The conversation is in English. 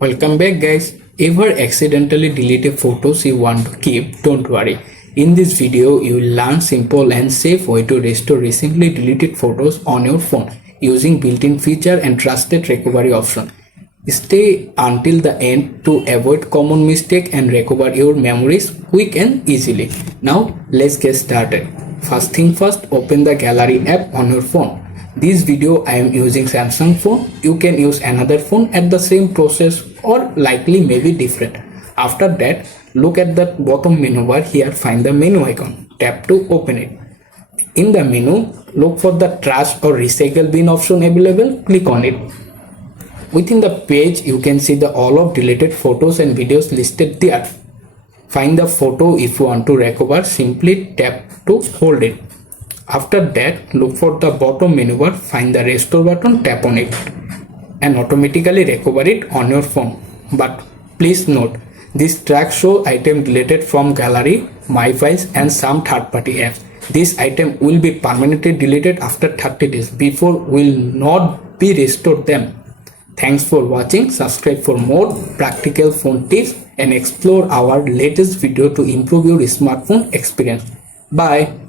Welcome back guys. Ever accidentally deleted photos you want to keep? Don't worry. In this video you will learn simple and safe way to restore recently deleted photos on your phone using built-in feature and trusted recovery option. Stay until the end to avoid common mistake and recover your memories quick and easily. Now let's get started. First thing first, open the gallery app on your phone. This video I am using Samsung phone. You can use another phone at the same process or likely maybe different. After that, look at the bottom menu bar here, find the menu icon. Tap to open it. In the menu, look for the trash or recycle bin option available. Click on it. Within the page, you can see the all of deleted photos and videos listed there. Find the photo if you want to recover. Simply tap to hold it. After that, look for the bottom menu bar, find the restore button, tap on it and automatically recover it on your phone. But please note, this track show item deleted from gallery, my files and some third-party apps. This item will be permanently deleted after 30 days before will not be restored them. Thanks for watching. Subscribe for more practical phone tips and explore our latest video to improve your smartphone experience. Bye.